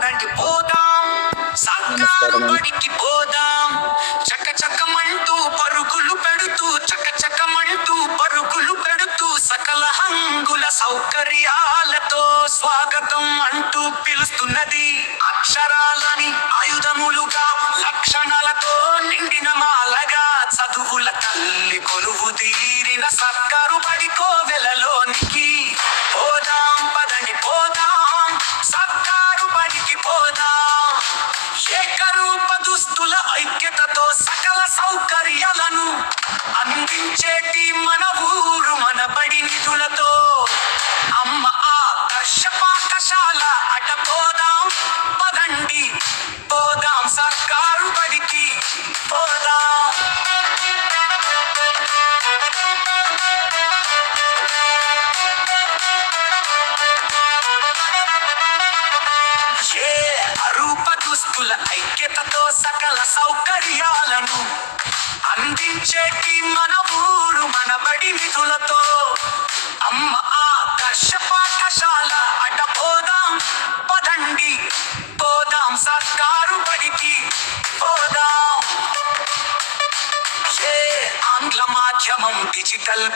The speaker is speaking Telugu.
పదండి పోదాం, సర్కారు నమస్కారం అండి. బడికి పోదాం. చకచకమంటూ పరుగులు పెడుతూ, చకచకమంటూ పరుగులు పెడుతూ, సకల హంగుల సౌకర్యాలతో స్వాగతం అంటూ పిలుస్తున్నది. అక్షరాలని ఆయుధములుగా, లక్షణాలతో నిండిన మాలగా, చదువుల తల్లి కొలువు తీరిన సర్కారు బడి కోవెలలోనికి పోదాం, పదని పోదాం, సర్కారు బడికి పోదాం. ఏకరూప దుస్తుల ఐక్యతతో సకల సౌకర్యాలను అందించేటి మన ఊరు మన బడి నిధులతో. అమ్మ ఆదర్శ పాఠశాల అట పోదాం, పదండి పోదాం, సర్కారు బడికి పోదాం. ఏ అరూప దుస్తుల ఐక్యతతో సకల సౌకర్యాలను అందించేటి మన ఊరు మన బడి నిధులతో. అమ్మ ఆదర్శ పాఠశాల అట పోదాం, పదండి పోదాం, సర్కారు బడికి పోదాం. ఏ ఆంగ్ల మాధ్యమం డిజిటల్